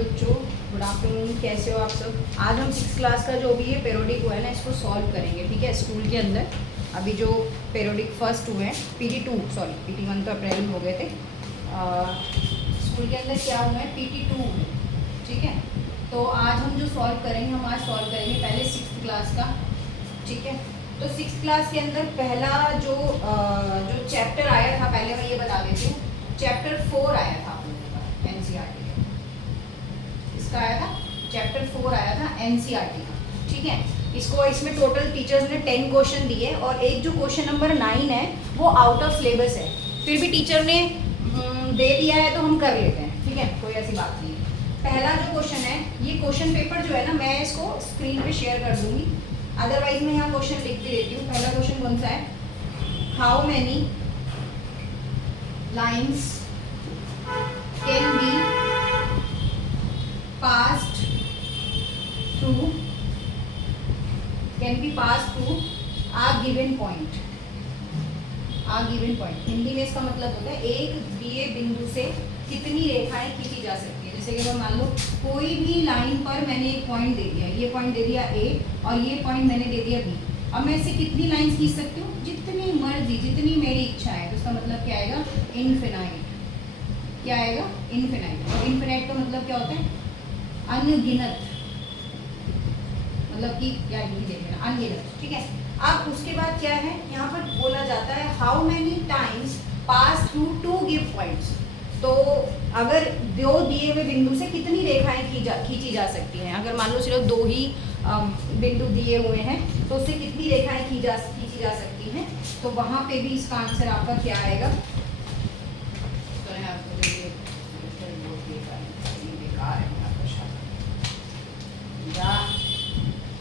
बच्चों, good afternoon. कैसे हो आप सब? आज हम 6th क्लास का जो भी ये पेरियोडिक हुआ है ना, इसको सॉल्व करेंगे, ठीक है। स्कूल के अंदर अभी जो पेरियोडिक फर्स्ट हुए हैं, PT2 सॉरी PT1 तो अप्रैल में हो गए थे। स्कूल के अंदर क्या हुआ है, PT2 हुए, ठीक है। तो आज हम जो सॉल्व करेंगे, हम आज सॉल्व करेंगे पहले 6th क्लास का, ठीक है। तो 6th क्लास के अंदर पहला जो चैप्टर आया था, पहले मैं ये बता देती हूँ, चैप्टर 4 आया था आप लोगों का NCERT का। इसका आया था चैप्टर 4 आया था NCERT का, ठीक है। इसमें टोटल टीचर्स ने 10 क्वेश्चन दिए और एक जो क्वेश्चन नंबर 9 है वो आउट ऑफ सिलेबस है। फिर भी टीचर ने दे दिया है तो हम कर लेते हैं, ठीक है, कोई ऐसी बात नहीं है। पहला जो क्वेश्चन है, ये क्वेश्चन पेपर जो है ना, मैं इसको स्क्रीन पे शेयर कर दूंगी, अदरवाइज मैं यहाँ क्वेश्चन लिख भी देती हूँ। पहला क्वेश्चन कौन सा है, how many lines can be passed through a given point। Hindi में इसका मतलब होता है एक दिए बिंदु से कितनी रेखाएं खींची जा सकती है। जैसे कि अगर मान लो कोई भी लाइन पर मैंने एक पॉइंट दे दिया, ये पॉइंट दे दिया A और ये पॉइंट मैंने दे दिया B। अब मैं इससे कितनी लाइंस खींच सकती हूँ, जितनी मर्जी, जितनी मेरी इच्छा है। तो इसका मतलब क्या आएगा, इनफिनाइट। क्या आएगा, इनफिनाइट। और इनफिनाइट का मतलब क्या होता है, अनगिनत, मतलब कि क्या ये देखना, अनगिनत, ठीक है। अब उसके बाद क्या है, यहाँ पर बोला जाता है how many times pass through two give points. तो अगर दो दिए हुए बिंदु से कितनी रेखाएं खींची जा सकती हैं। अगर मान लो सिर्फ 2 ही बिंदु दिए हुए हैं तो उससे कितनी रेखाएं खींची जा सकती हैं। तो वहाँ पे भी इसका आंसर आपका क्या आएगा, तो मैं आपको बेकार है।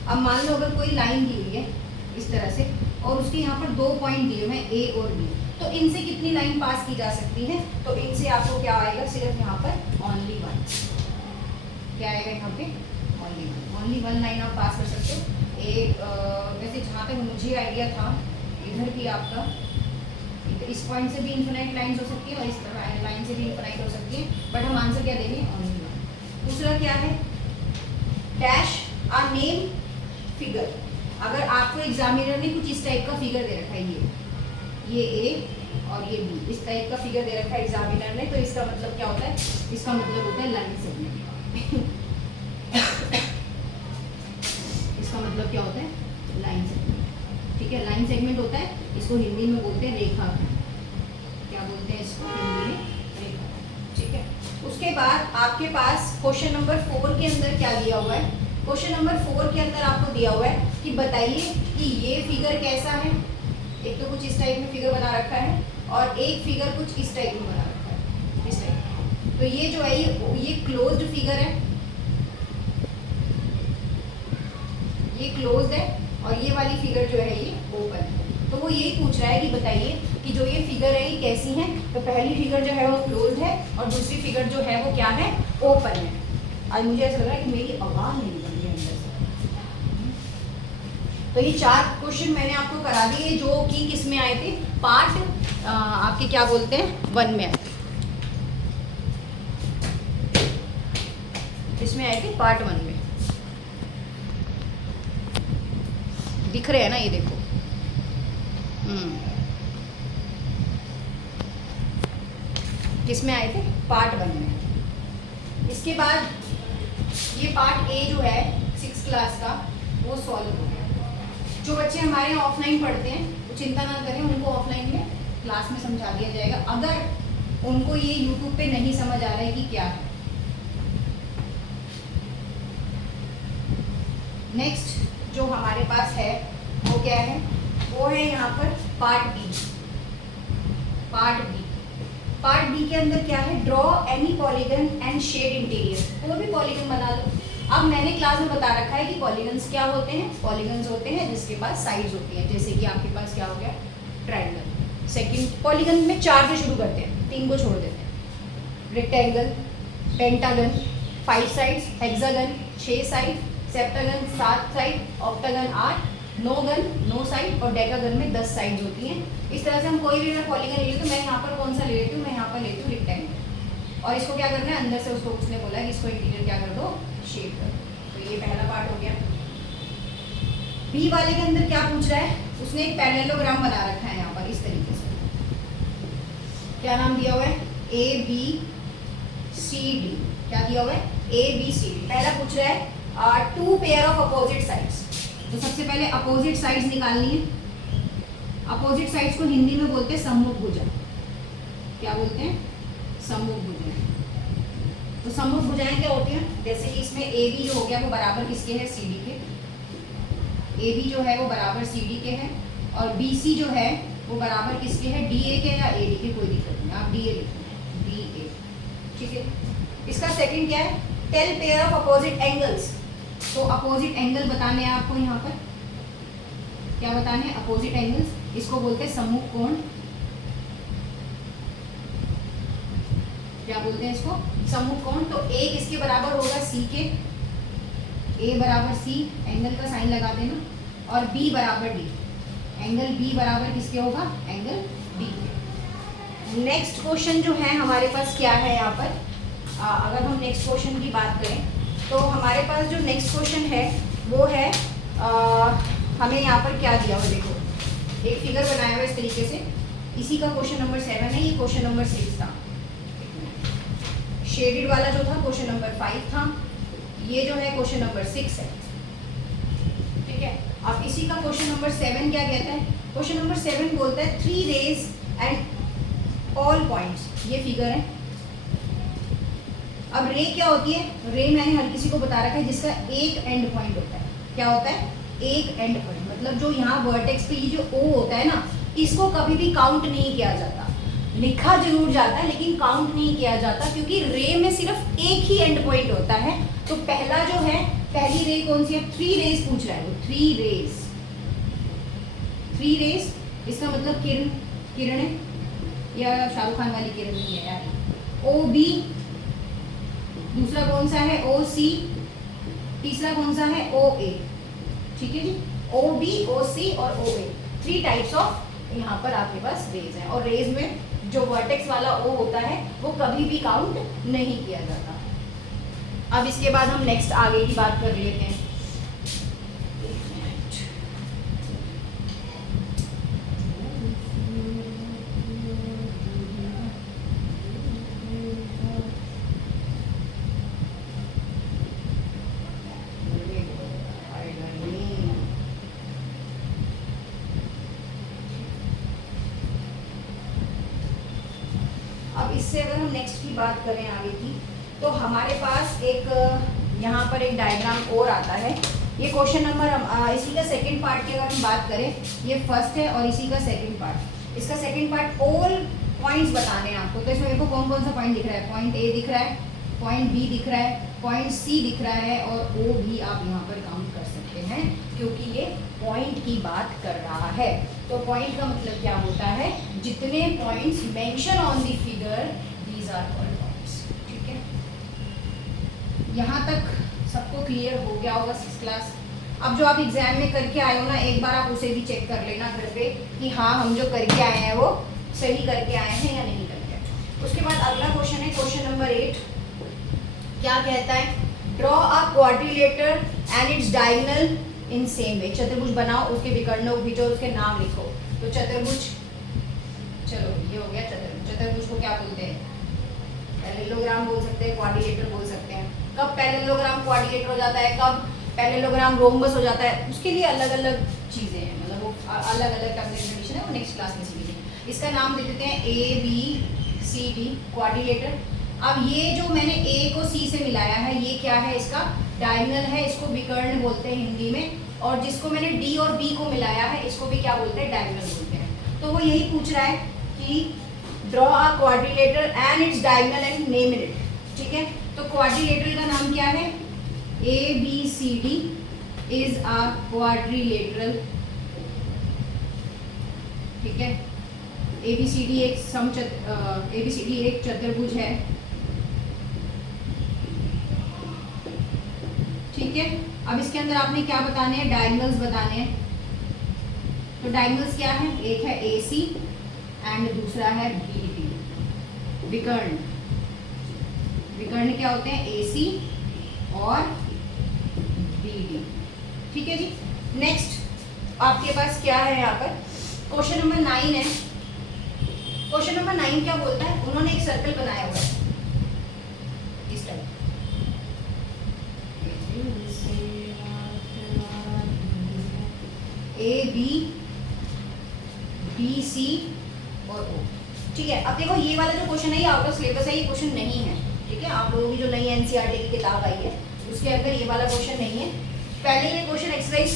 अब मान लो अगर कोई लाइन दी हुई है इस तरह से और उसके यहाँ पर 2 पॉइंट दिए हुए हैं A और B, तो इनसे कितनी लाइन पास की जा सकती है। तो इनसे आपको क्या आएगा, सिर्फ यहाँ पर ओनली 1। क्या आएगा यहाँ पे, ओनली 1 लाइन आप पास कर सकते हो। एक वैसे जहाँ तक मुझे आइडिया था इधर भी आपका, इस पॉइंट से भी इन्फिनाइट लाइन्स हो सकती है और इस लाइन से भी इन्फिनाइट हो सकती है, बट हम आंसर क्या देंगे, ओनली 1। दूसरा क्या है, डैश आ नेम फिगर। अगर आपको एग्जामिनर ने कुछ इस टाइप का फिगर दे रखा है, ये A और ये B, इस टाइप का फिगर दे रखा है एग्जामिनर ने, तो इसका मतलब क्या होता है, इसका मतलब होता है लाइन सेगमेंट। इसका मतलब क्या होता है, लाइन सेगमेंट, ठीक है। लाइन सेगमेंट होता है, इसको हिंदी में बोलते हैं रेखाखंड। क्या बोलते हैं इसको हिंदी में, रेखाखंड, ठीक है। उसके बाद आपके पास क्वेश्चन नंबर 4 के अंदर क्या दिया हुआ है, क्वेश्चन नंबर 4 के अंदर आपको दिया हुआ है कि बताइए कि ये फिगर कैसा है। एक तो कुछ इस टाइप में फिगर बना रखा है और एक फिगर कुछ इस टाइप में बना रखा है, इस टाइप। तो ये जो है ये क्लोज्ड फिगर है, ये क्लोज्ड है, और ये वाली फिगर जो है ये ओपन है। तो वो यही पूछ रहा है कि बताइए कि जो ये फिगर है ये कैसी है। तो पहली फिगर जो है वो क्लोज्ड है और दूसरी फिगर जो है वो क्या है, ओपन है। आज मुझे ऐसा लग रहा है कि मेरी आवाज़ नहीं निकल रही है अंदर से। तो ये 4 क्वेश्चन मैंने आपको करा दिए जो कि किस में आए थे, पार्ट आपके क्या बोलते हैं 1 में आए थे। इसमें आए थे पार्ट 1 में, दिख रहे हैं ना, ये देखो। किस में आए थे, पार्ट 1 में। इसके बाद ये पार्ट A जो है 6th क्लास का वो सॉल्व हो गया। जो बच्चे हमारे यहाँ ऑफलाइन पढ़ते हैं वो चिंता ना करें, उनको ऑफलाइन में क्लास में समझा दिया जाएगा। अगर उनको ये YouTube पे नहीं समझ आ रहा है कि क्या है। नेक्स्ट जो हमारे पास है वो क्या है, वो है यहाँ पर पार्ट B। पार्ट बी के अंदर क्या है, draw any polygon and shade interior. कोई भी पॉलीगन बना लो। अब मैंने क्लास में बता रखा है कि पॉलीगन्स क्या होते हैं, पॉलीगन्स होते हैं जिसके पास साइड्स होती हैं। जैसे कि आपके पास क्या हो गया, ट्रायंगल। सेकंड पॉलीगन में 4 से शुरू करते हैं, 3 को छोड़ देते हैं। Rectangle, pentagon 5 sides, hexagon 6 side, septagon 7 side, octagon 8, नोगन 9 side और डेकागन में 10 साइड्स होती हैं। इस तरह से हम कोई भी मैं पॉलीगन ले लेती हूँ। मैं यहाँ पर कौन सा ले लेती हूँ, मैं यहाँ पर लेती हूँ रेक्टेंगल। और इसको क्या करना है, अंदर से उसको उसने बोला है कि इसको इंटीरियर क्या कर दो, शेड कर दो। तो ये पहला पार्ट हो गया। बी वाले के अंदर क्या पूछ रहा है, उसने एक पैरेललोग्राम बना रखा है यहाँ पर इस तरीके से, क्या नाम दिया हुआ है, ए बी सी डी। क्या दिया हुआ है, ए बी सी डी। पहला पूछ रहा है 2 पेयर ऑफ अपोजिट साइड्स। तो सबसे पहले अपोजिट साइड्स निकालनी है। अपोजिट साइड्स को हिंदी में बोलते हैं सम्मुख भुजा। क्या बोलते हैं, सम्मुख भुजाएं। तो सम्मुख भुजाएं क्या होती हैं, जैसे कि इसमें ए बी जो हो गया वो बराबर किसके है, सी डी के। ए बी जो है वो बराबर सी डी के है, और बी सी जो है वो बराबर किसके है, डी ए के या ए डी के, कोई दिक्कत नहीं, आप डी ए लिखें, डी ए। ठीक है। इसका सेकंड क्या है, tell pair of opposite angles. तो अपोजिट एंगल बताने हैं आपको, यहाँ पर क्या बताने हैं, अपोजिट एंगल्स। इसको बोलते हैं सम्मुख कोण। क्या बोलते हैं इसको, सम्मुख कोण। तो ए किसके बराबर होगा, सी के। ए बराबर सी, एंगल का साइन लगा देना, और बी बराबर डी। एंगल बी बराबर किसके होगा, एंगल डी के। नेक्स्ट क्वेश्चन जो है हमारे पास क्या है यहाँ पर, अगर हम नेक्स्ट क्वेश्चन की बात करें तो हमारे पास जो नेक्स्ट क्वेश्चन है वो है हमें यहाँ पर क्या दिया हुआ, देखो एक फिगर बनाया हुआ इस तरीके से। इसी का क्वेश्चन नंबर 7 है, ये क्वेश्चन नंबर 6 था। शेडेड वाला जो था क्वेश्चन नंबर 5 था, ये जो है क्वेश्चन नंबर 6 है। ठीक है। अब इसी का क्वेश्चन नंबर 7 क्या कहता है, क्वेश्चन नंबर 7 बोलता है 3 रेज एंड ऑल पॉइंट्स। ये फिगर है। अब रे क्या होती है, रे मैंने हर किसी को बता रखा है जिसका एक एंड पॉइंट होता है। क्या होता है, एक एंड पॉइंट, मतलब जो यहाँ वर्टेक्स पे ये जो ओ होता है ना, इसको कभी भी काउंट नहीं किया जाता। लिखा जरूर जाता है लेकिन काउंट नहीं किया जाता, क्योंकि रे में सिर्फ एक ही एंड पॉइंट होता है। तो पहला जो है, पहली रे कौन सी है, 3 रेज पूछ रहा है वो, 3 रेज। 3 रेज इसका मतलब किरण, किरण है, या शाहरुख खान वाली किरण नहीं है यार। ओ बी, दूसरा कौन सा है, ओ सी, तीसरा कौन सा है, ओ ए। ठीक है जी, ओ बी, ओ सी और ओ ए, 3 टाइप्स ऑफ यहाँ पर आपके पास रेज है। और रेज में जो वर्टेक्स वाला ओ होता है वो कभी भी काउंट नहीं किया जाता। अब इसके बाद हम नेक्स्ट आगे की बात कर लेते हैं। अब इससे अगर हम नेक्स्ट की बात करें आगे की, तो हमारे पास एक यहाँ पर एक डायग्राम और आता है। ये क्वेश्चन नंबर इसी का सेकंड पार्ट की अगर हम बात करें, ये फर्स्ट है और इसी का सेकंड पार्ट। इसका सेकंड पार्ट ऑल पॉइंट्स बताने हैं आपको। तो इसमें देखो कौन कौन सा पॉइंट दिख रहा है, पॉइंट ए दिख रहा है, पॉइंट बी दिख रहा है, पॉइंट सी दिख रहा है, और ओ भी आप यहाँ पर काउंट कर सकते हैं, क्योंकि ये पॉइंट की बात कर रहा है। तो पॉइंट का मतलब क्या होता है, जितने points mention on the figure, these are called points. ठीक है, यहाँ तक सबको क्लियर हो गया होगा 6th क्लास। अब जो आप एग्जाम में करके आए हो ना, एक बार आप उसे भी चेक कर लेना घर पे कि हाँ हम जो करके आए हैं वो सही करके आए हैं या नहीं करके आए। उसके बाद अगला क्वेश्चन है क्वेश्चन नंबर 8। क्या कहता है, draw a quadrilateral and its diagonal in same way. चतुर्भुज बनाओ, उसके विकर्ण उपविजों उसके नाम लिखो। तो चतुर्भुज, चलो ये हो गया चतुर्भुज। चतुर्भुज को क्या बोलते हैं, पैरेललोग्राम बोल सकते हैं, क्वाड्रिलेटर बोल सकते हैं। कब पैरेललोग्राम क्वाड्रिलेटर हो जाता है, कब पैरेललोग्राम रोम्बस हो जाता है, उसके लिए अलग अलग चीज़ें हैं, मतलब वो अलग अलग कंडीशन है, वो नेक्स्ट क्लास में सीखेंगे। इसका नाम दे देते हैं A B C D quadrilateral. अब ये जो मैंने ए को सी से मिलाया है, ये क्या है, इसका डायगोनल है, इसको विकर्ण बोलते हैं हिंदी में। और जिसको मैंने डी और बी को मिलाया है, इसको भी क्या बोलते हैं, डायगोनल बोलते हैं। तो वो यही पूछ रहा है कि draw a quadrilateral and its diagonal and name it. ठीक है, तो क्वाड्रिलेटर का नाम क्या है, A B C D is a quadrilateral. ठीक है, ए बी सी डी एक चतुर्भुज है। ठीक है, अब इसके अंदर आपने क्या बताने हैं, डायगोनल्स बताने हैं। तो डायगोनल्स क्या है, एक है ए सी एंड दूसरा है बी डी, विकर्ण। विकर्ण क्या होते हैं? AC और BD। ठीक है जी। नेक्स्ट आपके पास क्या है यहाँ पर? क्वेश्चन नंबर 9 है। क्वेश्चन नंबर 9 क्या बोलता है? उन्होंने एक सर्कल बनाया हुआ है इस टाइप, AB, BC और O। ठीक है, अब देखो ये वाला जो क्वेश्चन है ये आउट ऑफ सिलेबस है, ये क्वेश्चन नहीं है। ठीक है, आप लोगों की जो नई एनसीईआरटी की किताब आई है उसके अंदर ये वाला क्वेश्चन नहीं है। पहले ये क्वेश्चन एक्सरसाइज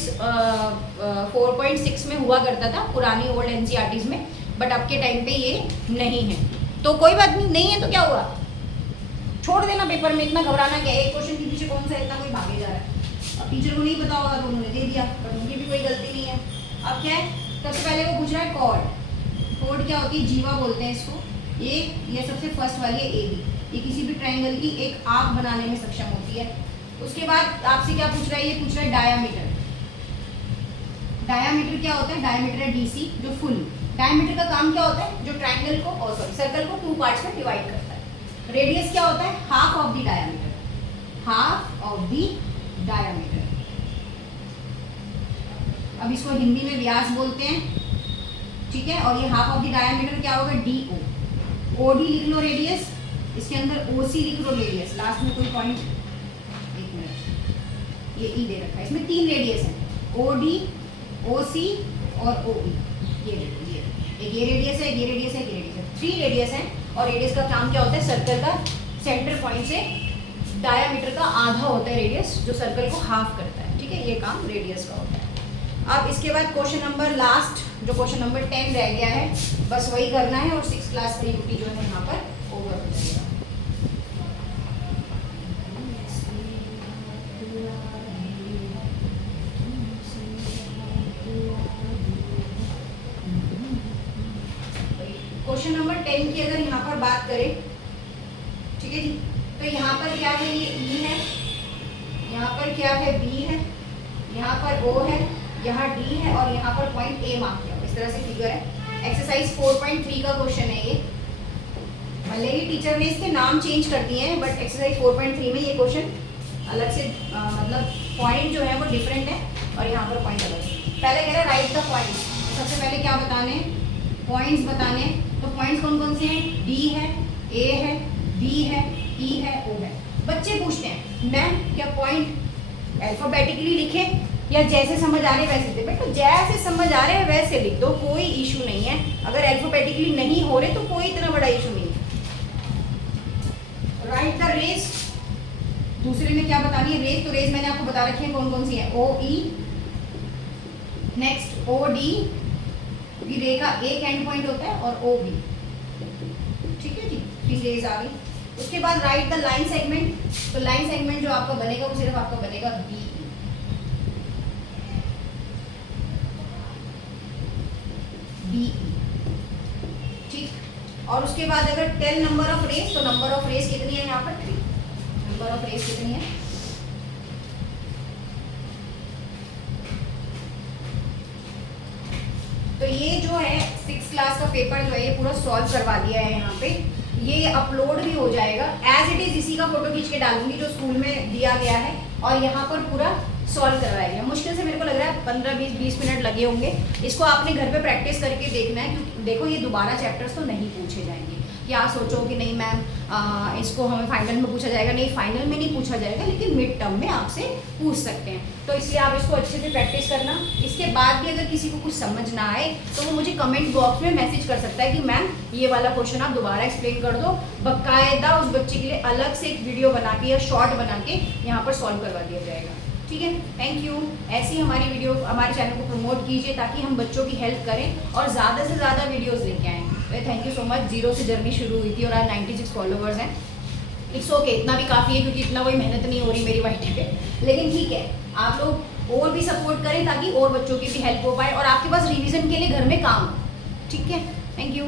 4.6 में हुआ करता था पुरानी ओल्ड एनसीईआरटीज में, बट अब के टाइम पे ये नहीं है। तो कोई बात नहीं है तो क्या हुआ, छोड़ देना पेपर में, इतना घबराना क्या है? एक क्वेश्चन के पीछे कौन सा इतना कोई भागे जा रहा है? अब टीचर को नहीं पता होगा तो उन्होंने दे दिया, पर उनकी भी कोई गलती नहीं है। अब क्या है, सबसे पहले वो पूछ रहा है कॉर्ड। कॉर्ड क्या होती है? जीवा बोलते हैं इसको। ये सबसे फर्स्ट वाली है AB, ये किसी भी ट्रायंगल की एक आर्क बनाने में सक्षम होती है। उसके बाद आपसे क्या पूछ रहा है? ये पूछ रहा है डायामीटर। डायामीटर क्या होता है? डायामीटर है DC, जो फुल। डायामीटर का काम क्या होता है? जो ट्रायंगल को सर्कल को 2 पार्ट्स में डिवाइड करता है। रेडियस क्या होता है? Half of the diameter, half of the diameter. अब इसको हिंदी में व्यास बोलते हैं। ठीक है, और ये हाफ ऑफ द डायामीटर क्या होगा? DO। OD लिख लो रेडियस, इसके अंदर OC लिख लो रेडियस, लास्ट में कोई पॉइंट, एक मिनट, ये E दे रखा है, इसमें 3 रेडियस हैं, OD, OC और OE। ये देखो, ये रेडियस है, ये रेडियस है, ये रेडियस है, 3 रेडियस हैं। और रेडियस का काम क्या होता है? सर्कल का सेंटर पॉइंट से डायामीटर का आधा होता है रेडियस, जो सर्कल को हाफ करता है। ठीक है, ये काम रेडियस का होता है। अब इसके बाद क्वेश्चन नंबर लास्ट, जो क्वेश्चन नंबर 10 रह गया है, बस वही करना है और 6 क्लास का यूटी जो है यहाँ पर ओवर हो जाएगा। क्वेश्चन नंबर 10 की अगर यहाँ पर बात करें, ठीक है जी, तो यहाँ पर क्या है? ये E है, यहाँ पर क्या है? B है, यहाँ पर O है, यहाँ D है और यहाँ पर पॉइंट A मार्क किया। इस तरह से फिगर है। एक्सरसाइज 4.3 का क्वेश्चन है ये। भले ही टीचर ने इसके नाम चेंज कर दिए हैं, बट एक्सरसाइज 4.3 में ये क्वेश्चन अलग से मतलब पॉइंट जो है वो डिफरेंट है और यहाँ पर पॉइंट अलग है। पहले कह रहा है राइट द पॉइंट। सबसे पहले क्या बताने? पॉइंट्स बताने। तो पॉइंट्स कौन कौन से हैं? D है, A है, B है, E है, O है। बच्चे पूछते हैं मैम क्या पॉइंट अल्फाबेटिकली लिखे या जैसे समझ आ रहे वैसे लिखे? बेटा जैसे समझ आ रहे हैं वैसे लिख दो, कोई इशू नहीं है। अगर अल्फाबेटिकली नहीं हो रहे तो कोई इतना बड़ा इशू नहीं है। Write the race. दूसरे में क्या बतानी है? रेस। तो रेस मैंने आपको बता रखी है कौन कौन सी है। OE, नेक्स्ट OD, क्योंकि रे का एक एंड पॉइंट होता है, और OB। ठीक है जी, 3 रेस आ गई। उसके बाद राइट द लाइन सेगमेंट। तो लाइन सेगमेंट जो आपका बनेगा वो सिर्फ आपका बनेगा BE। ठीक। और उसके बाद अगर 10 नंबर ऑफ रेस, तो नंबर ऑफ रेस कितनी है यहाँ पर? 3। नंबर ऑफ रेस कितनी है? तो ये जो है 6 क्लास का पेपर जो है ये पूरा सॉल्व करवा दिया है यहाँ पे। ये अपलोड भी हो जाएगा एज इट इज, इसी का फोटो खींच के डालूंगी जो स्कूल में दिया गया है, और यहाँ पर पूरा सॉल्व करवाया गया। मुश्किल से मेरे को लग रहा है 15-20 मिनट लगे होंगे। इसको आपने घर पे प्रैक्टिस करके देखना है, क्योंकि देखो ये दोबारा चैप्टर्स तो नहीं पूछे जाएंगे कि आप सोचो कि नहीं मैम इसको हमें फाइनल में पूछा जाएगा। नहीं, फाइनल में नहीं पूछा जाएगा, लेकिन मिड टर्म में आपसे पूछ सकते हैं। तो इसलिए आप इसको अच्छे से प्रैक्टिस करना। इसके बाद भी अगर किसी को कुछ समझ ना आए तो वो मुझे कमेंट बॉक्स में मैसेज कर सकता है कि मैम ये वाला क्वेश्चन आप दोबारा एक्सप्लेन कर दो। बाकायदा उस बच्चे के लिए अलग से एक वीडियो बना के या शॉर्ट बना के यहाँ पर सॉल्व करवा दिया जाएगा। ठीक है, थैंक यू। ऐसी हमारी वीडियो, हमारे चैनल को प्रमोट कीजिए ताकि हम बच्चों की हेल्प करें और ज़्यादा से ज़्यादा वीडियोस लेके आएँ। Thank you so much. 0 से जर्नी शुरू हुई थी और आज 96 फॉलोवर्स हैं। इट्स ओके, इतना भी काफ़ी है क्योंकि इतना कोई मेहनत नहीं हो रही मेरी वाइट पे, लेकिन ठीक है, आप लोग और भी सपोर्ट करें ताकि और बच्चों की भी हेल्प हो पाए और आपके पास रिवीजन के लिए घर में काम। ठीक है, थैंक यू।